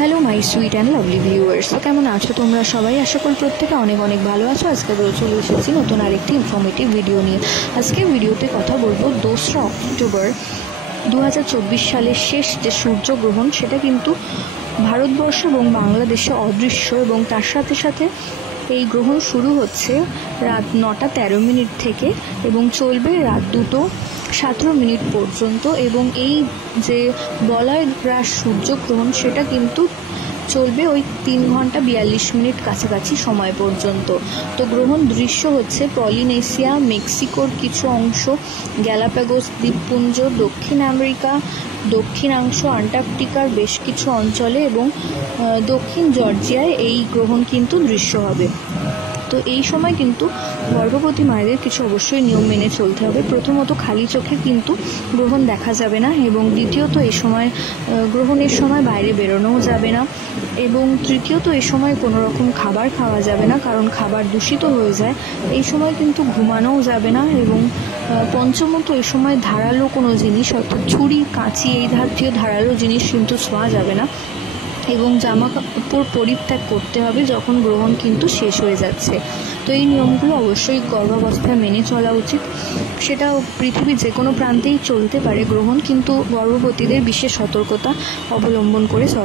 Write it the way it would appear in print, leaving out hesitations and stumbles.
Hello my sweet and lovely viewers, তো কেমন আছো তোমরা সবাই? আশা করি প্রত্যেকে অনেক অনেক ভালো আছো। আজকে চলে এসেছি নতুন আরেকটি ইনফরমেটিভ ভিডিও নিয়ে। আজকে ভিডিওতে কথা বলবো 2রা অক্টোবর 2024 সালের শেষ যে সূর্যগ্রহণ, সেটা কিন্তু ভারতবর্ষ এবং বাংলাদেশে অদৃশ্য, এবং তার সাথে সাথে এই গ্রহণ শুরু হচ্ছে রাত 9টা 13 মিনিট থেকে এবং চলবে রাত 2টো 17 মিনিট পর্যন্ত। এবং এই যে বলয় গ্রাস সূর্যগ্রহণ, সেটা কিন্তু চলবে ওই 3 ঘন্টা 42 মিনিট কাছাকাছি সময় পর্যন্ত। তো গ্রহণ দৃশ্য হচ্ছে পলিনেশিয়া, মেক্সিকোর কিছু অংশ, গ্যালাপাগোস দ্বীপপুঞ্জ, দক্ষিণ আমেরিকা, দক্ষিণাংশ আন্টার্কটিকার বেশ কিছু অঞ্চলে এবং দক্ষিণ জর্জিয়ায় এই গ্রহণ কিন্তু দৃশ্য হবে। তো এই সময় কিন্তু গর্ভবতী মায়েদের কিছু অবশ্যই নিয়ম মেনে চলতে হবে। প্রথমত, খালি চোখে কিন্তু গ্রহণ দেখা যাবে না, এবং দ্বিতীয়ত এই সময় গ্রহণের সময় বাইরে বেরোনোও যাবে না, এবং তৃতীয়ত এই সময় কোনো রকম খাবার খাওয়া যাবে না, কারণ খাবার দূষিত হয়ে যায়। এই সময় কিন্তু ঘুমানোও যাবে না, এবং পঞ্চমত এই সময় ধারালো কোনো জিনিস, অর্থাৎ ছুরি, কাঁচি, এই জাতীয় ধারালো জিনিস কিন্তু ছোঁয়া যাবে না, এবং জামা কাপড় পরিত্যাগ করতে হবে যখন গ্রহণ কিন্তু শেষ হয়ে যাচ্ছে। তো এই নিয়মগুলো অবশ্যই গর্ভাবস্থায় মেনে চলা উচিত। সেটা পৃথিবীর যে কোনো প্রান্তেই চলতে পারে গ্রহণ, কিন্তু গর্ভবতীদের বিশেষ সতর্কতা অবলম্বন করে চলা।